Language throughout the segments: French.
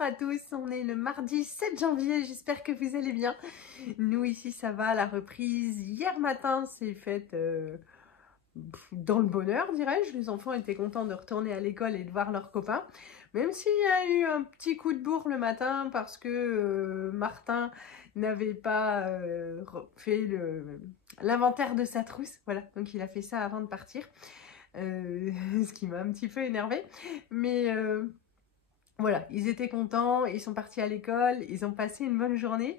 Bonjour à tous, on est le mardi 7 janvier, j'espère que vous allez bien. Nous ici ça va, la reprise hier matin s'est faite dans le bonheur dirais-je. Les enfants étaient contents de retourner à l'école et de voir leurs copains. Même s'il y a eu un petit coup de bourre le matin parce que Martin n'avait pas fait l'inventaire de sa trousse. Voilà, donc il a fait ça avant de partir. Ce qui m'a un petit peu énervée. Mais voilà, ils étaient contents, ils sont partis à l'école, ils ont passé une bonne journée.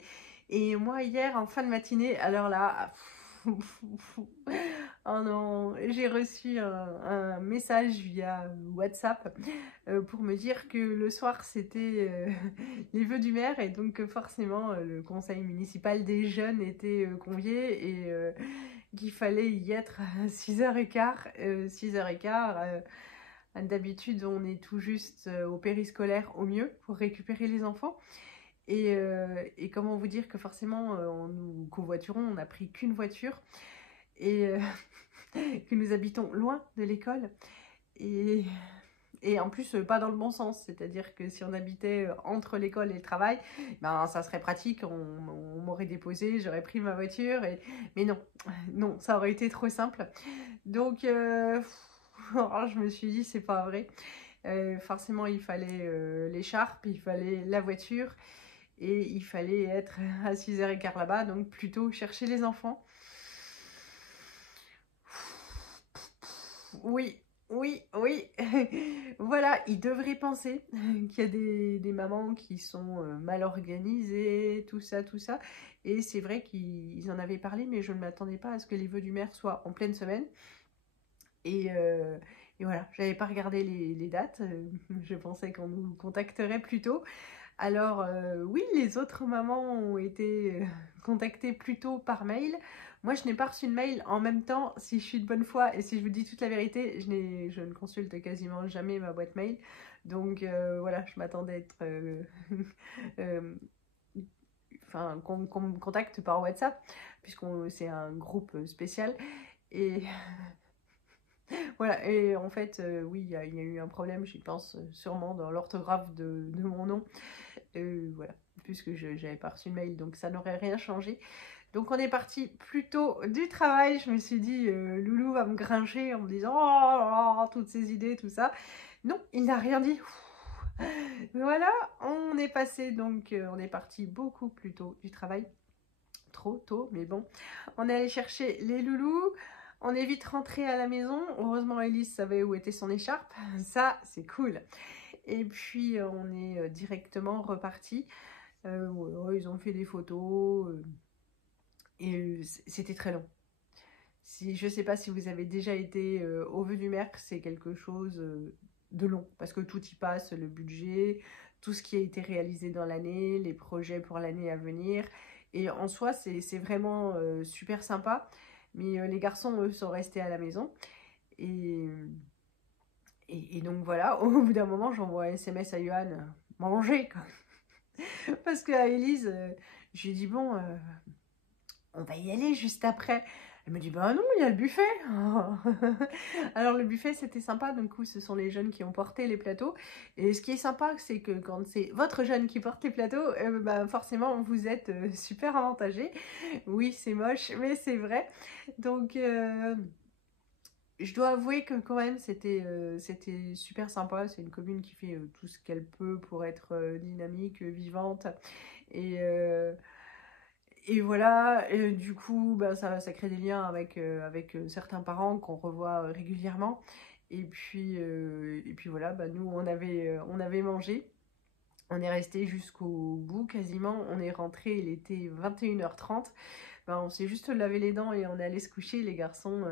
Et moi, hier, en fin de matinée, alors là, oh non, j'ai reçu un message via WhatsApp pour me dire que le soir, c'était les vœux du maire et donc forcément, le conseil municipal des jeunes était convié et qu'il fallait y être à 6h15. 6h15, d'habitude, on est tout juste au périscolaire au mieux pour récupérer les enfants. Et comment vous dire que forcément, nous covoiturons, on n'a pris qu'une voiture et que nous habitons loin de l'école. Et en plus, pas dans le bon sens, c'est-à-dire que si on habitait entre l'école et le travail, ben, ça serait pratique, on m'aurait déposé, j'aurais pris ma voiture, mais non, non, ça aurait été trop simple. Donc, je me suis dit, c'est pas vrai. Forcément, il fallait l'écharpe, il fallait la voiture, et il fallait être à 6h15 là-bas, donc plutôt chercher les enfants. Oui, oui, oui. Voilà, ils devraient penser qu'il y a des mamans qui sont mal organisées, tout ça, tout ça. Et c'est vrai qu'ils en avaient parlé, mais je ne m'attendais pas à ce que les vœux du maire soient en pleine semaine. Et voilà, j'avais pas regardé les dates, je pensais qu'on nous contacterait plus tôt. Alors oui, les autres mamans ont été contactées plus tôt par mail. Moi, je n'ai pas reçu de mail. En même temps, si je suis de bonne foi et si je vous dis toute la vérité, je ne consulte quasiment jamais ma boîte mail. Donc voilà, je m'attendais à être... enfin, qu'on me contacte par WhatsApp, puisque c'est un groupe spécial. Et voilà, et en fait, oui, il y a eu un problème, j'y pense sûrement dans l'orthographe de mon nom. Voilà, puisque je n'avais pas reçu de mail, donc ça n'aurait rien changé. Donc on est parti plus tôt du travail. Je me suis dit, Loulou va me grincher en me disant, oh, toutes ces idées, tout ça. Non, il n'a rien dit. Voilà, on est passé, donc on est parti beaucoup plus tôt du travail. Trop tôt, mais bon. On est allé chercher les loulous. On est vite rentré à la maison. Heureusement, Elise savait où était son écharpe. Ça, c'est cool. Et puis, on est directement reparti. Ouais, ils ont fait des photos. Et c'était très long. Je ne sais pas si vous avez déjà été au vœu du Merc, c'est quelque chose de long. Parce que tout y passe, le budget, tout ce qui a été réalisé dans l'année, les projets pour l'année à venir. Et en soi, c'est vraiment super sympa. Mais les garçons, eux, sont restés à la maison. Et, et donc voilà, au bout d'un moment, j'envoie un SMS à Johan, manger quoi. Parce qu'à Elise, je lui ai dit, bon, on va y aller juste après. Elle me dit, bah non, il y a le buffet. Alors le buffet, c'était sympa. Du coup, ce sont les jeunes qui ont porté les plateaux. Et ce qui est sympa, c'est que quand c'est votre jeune qui porte les plateaux, bah, forcément, vous êtes super avantagé. Oui, c'est moche, mais c'est vrai. Donc, je dois avouer que quand même, c'était super sympa. C'est une commune qui fait tout ce qu'elle peut pour être dynamique, vivante. Et... Et voilà, et du coup, bah, ça crée des liens avec certains parents qu'on revoit régulièrement. Et puis voilà, bah, nous, on avait mangé. On est resté jusqu'au bout quasiment. On est rentré, il était 21h30. Ben, on s'est juste lavé les dents et on est allé se coucher. Les garçons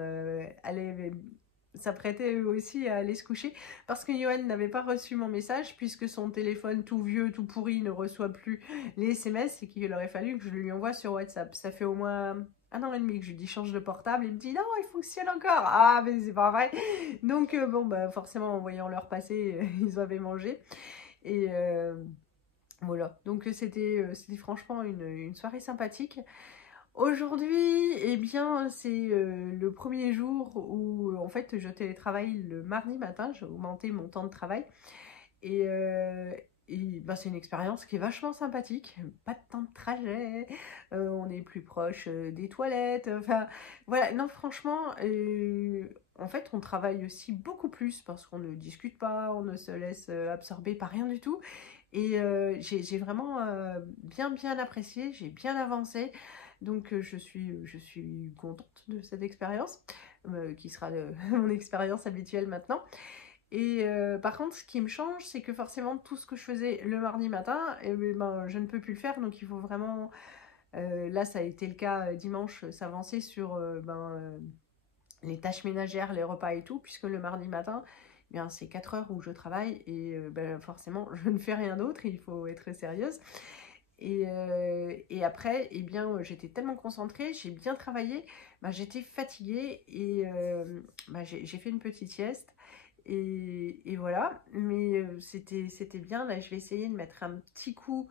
s'apprêtaient eux aussi à aller se coucher parce que Johan n'avait pas reçu mon message puisque son téléphone tout vieux, tout pourri ne reçoit plus les SMS et qu'il aurait fallu que je lui envoie sur WhatsApp. Ça fait au moins 1 an et demi que je lui dis change de portable. Il me dit non, il fonctionne encore. Ah, mais c'est pas vrai. Donc bon, bah forcément en voyant l'heure passer, ils avaient mangé. Et voilà, donc c'était franchement une soirée sympathique. Aujourd'hui, eh bien, c'est le premier jour où, en fait, je télétravaille le mardi matin. J'ai augmenté mon temps de travail. Et, Et bah, c'est une expérience qui est vachement sympathique, pas de temps de trajet, on est plus proche des toilettes, enfin voilà, non franchement, en fait on travaille aussi beaucoup plus parce qu'on ne discute pas, on ne se laisse absorber par rien du tout. Et j'ai vraiment bien apprécié, j'ai bien avancé, donc je suis contente de cette expérience, qui sera mon expérience habituelle maintenant. Et par contre, ce qui me change, c'est que forcément, tout ce que je faisais le mardi matin, ben, je ne peux plus le faire. Donc, il faut vraiment... là, ça a été le cas dimanche, s'avancer sur les tâches ménagères, les repas et tout, puisque le mardi matin, eh bien, c'est 4 heures où je travaille et ben, forcément, je ne fais rien d'autre. Il faut être sérieuse. Et après, eh bien, j'étais tellement concentrée, j'ai bien travaillé, ben, j'étais fatiguée et ben, j'ai fait une petite sieste. Et voilà, mais c'était bien. Là, je vais essayer de mettre un petit coup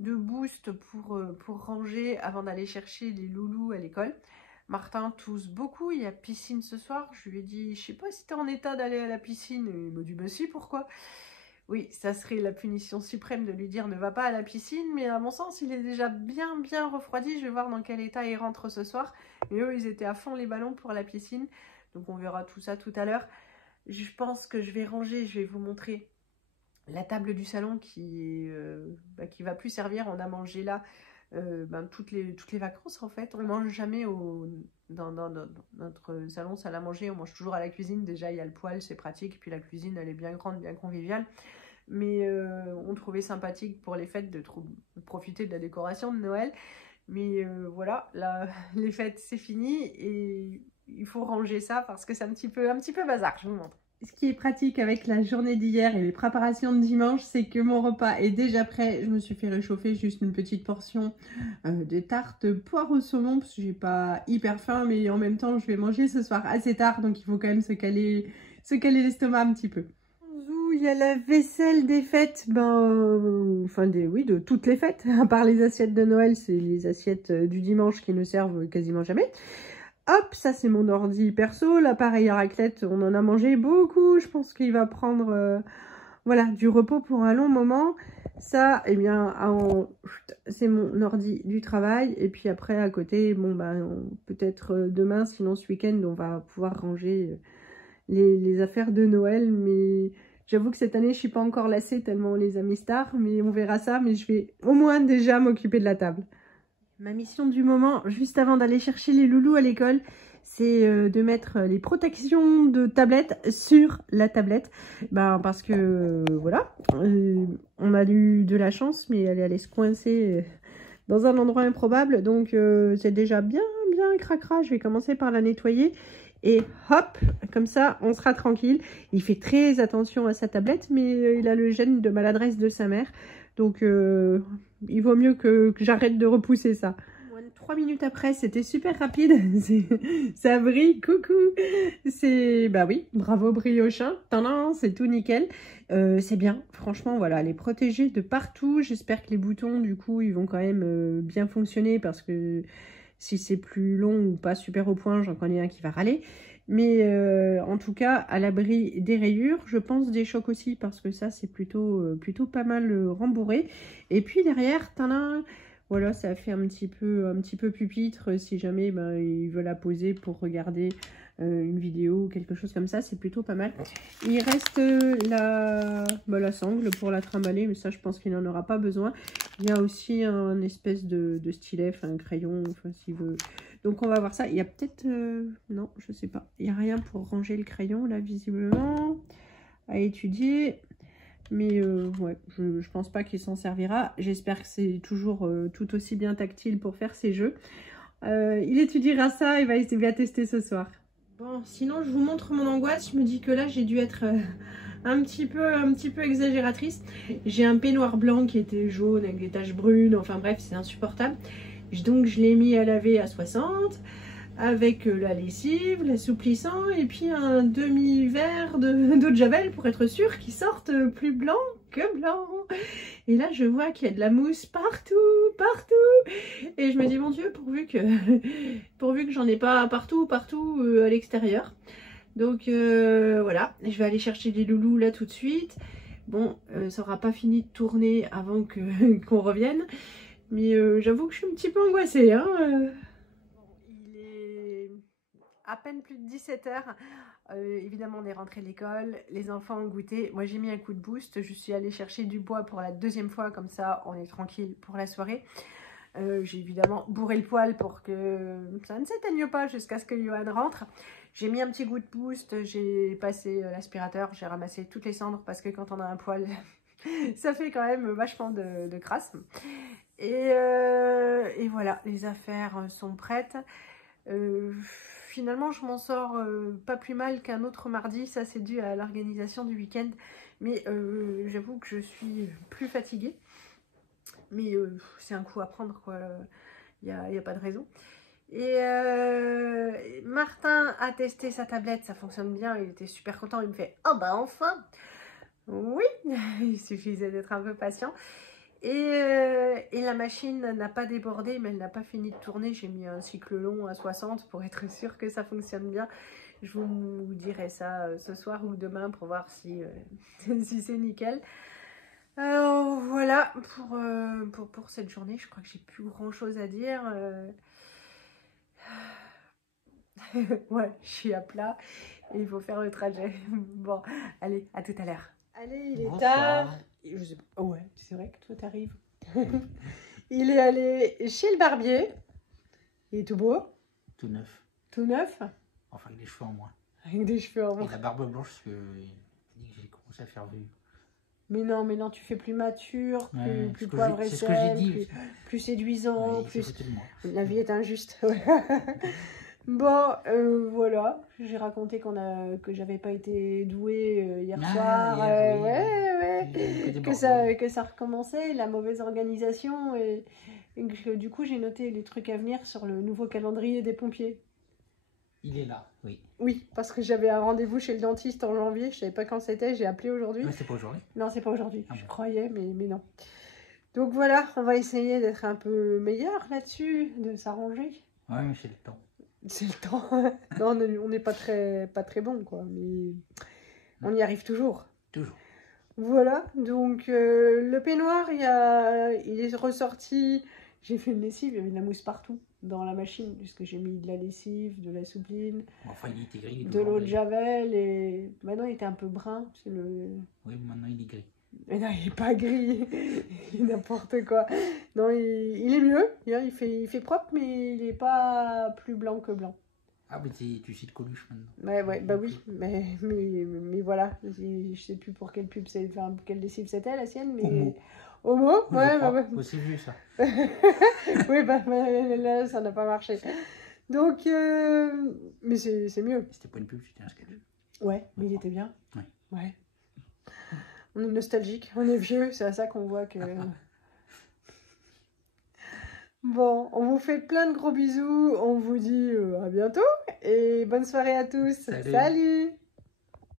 de boost pour ranger avant d'aller chercher les loulous à l'école. Martin tousse beaucoup, il y a piscine ce soir. Je lui ai dit, je sais pas si tu es en état d'aller à la piscine. Et il m'a dit, bah si, pourquoi? Oui, ça serait la punition suprême de lui dire ne va pas à la piscine, mais à mon sens, il est déjà bien refroidi. Je vais voir dans quel état il rentre ce soir. Mais eux, ils étaient à fond les ballons pour la piscine. Donc on verra tout ça tout à l'heure. Je pense que je vais ranger, je vais vous montrer la table du salon qui va plus servir. On a mangé là toutes les vacances en fait. On mange jamais dans notre salon salle à manger, on mange toujours à la cuisine. Déjà il y a le poêle, c'est pratique, puis la cuisine elle est bien grande, bien conviviale. Mais on trouvait sympathique pour les fêtes de profiter de la décoration de Noël. Mais voilà, là, les fêtes c'est fini et il faut ranger ça parce que c'est un petit peu bazar, je vous montre. Ce qui est pratique avec la journée d'hier et les préparations de dimanche, c'est que mon repas est déjà prêt. Je me suis fait réchauffer juste une petite portion de tarte poire au saumon parce que j'ai pas hyper faim, mais en même temps je vais manger ce soir assez tard, donc il faut quand même se caler l'estomac un petit peu. Il y a la vaisselle des fêtes, oui, de toutes les fêtes, à part les assiettes de Noël, c'est les assiettes du dimanche qui ne servent quasiment jamais. Hop, ça c'est mon ordi perso, l'appareil à raclette, on en a mangé beaucoup, je pense qu'il va prendre voilà, du repos pour un long moment. Ça, eh bien, c'est mon ordi du travail, et puis après à côté, peut-être demain, sinon ce week-end, on va pouvoir ranger les affaires de Noël, mais j'avoue que cette année, je suis pas encore lassée tellement on les a mis tard, mais on verra ça, mais je vais au moins déjà m'occuper de la table. Ma mission du moment, juste avant d'aller chercher les loulous à l'école, c'est de mettre les protections de tablette sur la tablette. Parce que, voilà, on a eu de la chance, mais elle allait se coincer dans un endroit improbable. Donc, c'est déjà bien cracra. Je vais commencer par la nettoyer. Et hop, comme ça, on sera tranquille. Il fait très attention à sa tablette, mais il a le gène de maladresse de sa mère. Donc, il vaut mieux que j'arrête de repousser ça. 3 minutes après, c'était super rapide. Ça brille, coucou. Oui, bravo Briochin. C'est tout nickel. C'est bien, franchement, voilà, elle est protégée de partout. J'espère que les boutons, du coup, ils vont quand même bien fonctionner parce que si c'est plus long ou pas super au point, j'en connais un qui va râler. Mais en tout cas, à l'abri des rayures, je pense des chocs aussi, parce que ça, c'est plutôt pas mal rembourré. Et puis derrière, voilà, ça fait un petit peu pupitre, si jamais il veut la poser pour regarder une vidéo ou quelque chose comme ça, c'est plutôt pas mal. Il reste la sangle pour la trimballer, mais ça, je pense qu'il n'en aura pas besoin. Il y a aussi un espèce de stylet, un crayon, enfin, s'il veut... Donc on va voir ça. Il y a peut-être... non, je sais pas. Il n'y a rien pour ranger le crayon, là, visiblement, à étudier. Mais ouais, je pense pas qu'il s'en servira. J'espère que c'est toujours tout aussi bien tactile pour faire ses jeux. Il étudiera ça et il va tester ce soir. Bon, sinon je vous montre mon angoisse. Je me dis que là j'ai dû être un petit peu exagératrice. J'ai un peignoir blanc qui était jaune avec des taches brunes. Enfin bref, c'est insupportable. Donc je l'ai mis à laver à 60 avec la lessive, l'assouplissant et puis un demi-verre d'eau de javel pour être sûr qu'il sorte plus blanc que blanc. Et là je vois qu'il y a de la mousse partout. Et je me dis mon Dieu, pourvu que j'en ai pas partout à l'extérieur. Donc voilà, je vais aller chercher des loulous là tout de suite. Bon, ça aura pas fini de tourner avant qu'on revienne. Mais j'avoue que je suis un petit peu angoissée. Hein. Il est à peine plus de 17h. Évidemment, on est rentré de l'école, les enfants ont goûté. Moi, j'ai mis un coup de boost. Je suis allée chercher du bois pour la deuxième fois, comme ça, on est tranquille pour la soirée. J'ai évidemment bourré le poêle pour que ça ne s'éteigne pas jusqu'à ce que Johan rentre. J'ai mis un petit coup de boost, j'ai passé l'aspirateur, j'ai ramassé toutes les cendres parce que quand on a un poêle, ça fait quand même vachement de crasse. Et voilà, les affaires sont prêtes. Finalement, je m'en sors pas plus mal qu'un autre mardi. Ça, c'est dû à l'organisation du week-end. Mais j'avoue que je suis plus fatiguée. Mais c'est un coup à prendre, quoi. Il n'y a pas de raison. Et Martin a testé sa tablette, ça fonctionne bien. Il était super content. Il me fait « Oh bah enfin !» Oui, il suffisait d'être un peu patient. Et la machine n'a pas débordé, mais elle n'a pas fini de tourner. J'ai mis un cycle long à 60 pour être sûre que ça fonctionne bien. Je vous dirai ça ce soir ou demain pour voir si, si c'est nickel. Voilà pour cette journée. Je crois que j'ai plus grand chose à dire. Ouais, je suis à plat et il faut faire le trajet. Bon, allez, à tout à l'heure. Allez, il est tard. Je sais pas. Oh ouais, c'est vrai que toi t'arrives. Il est allé chez le barbier. Il est tout beau. Tout neuf. Tout neuf. Enfin, avec des cheveux en moins. Avec des cheveux en moins. Et la barbe blanche, parce que j'ai commencé à faire vieux. Mais non, tu fais plus mature, Ouais, plus poivre et sel, plus séduisant, ouais, plus... de moi. La vie est injuste. Bon, voilà, j'ai raconté que j'avais pas été douée hier soir, oui. que ça recommençait, la mauvaise organisation, et que du coup j'ai noté les trucs à venir sur le nouveau calendrier des pompiers. Il est là, oui. Oui, parce que j'avais un rendez-vous chez le dentiste en janvier, je savais pas quand c'était, j'ai appelé aujourd'hui. Mais c'est pas aujourd'hui? Non, c'est pas aujourd'hui, ah je bon. croyais, mais non. Donc voilà, on va essayer d'être un peu meilleur là-dessus, de s'arranger. Ouais, mais c'est le temps. C'est le temps. Non, on n'est pas très bon, quoi, mais on y arrive toujours. Toujours. Voilà, donc le peignoir, il est ressorti. J'ai fait une lessive, il y avait de la mousse partout dans la machine, puisque j'ai mis de la lessive, de la soupline, Enfin, il était gris. de l'eau de javel, et maintenant il était un peu brun. Oui, maintenant il est gris. Mais non, il n'est pas gris, n'importe quoi. Non, il est mieux, il fait propre, mais il n'est pas plus blanc que blanc. Ah, mais tu cites Coluche maintenant. Ouais, bah oui, mais voilà, je sais plus pour quelle pub c'est, enfin, quelle lessive c'était la sienne, mais... Homo, ouais, bah ouais. C'est vieux ça. Oui, bah là, ça n'a pas marché. Donc, mais c'est mieux. C'était pas une pub, c'était un sketch. Ouais, mais il était bien. Oui. Ouais. On est nostalgique, on est vieux, c'est à ça qu'on voit que... Bon, on vous fait plein de gros bisous, on vous dit à bientôt et bonne soirée à tous. Salut.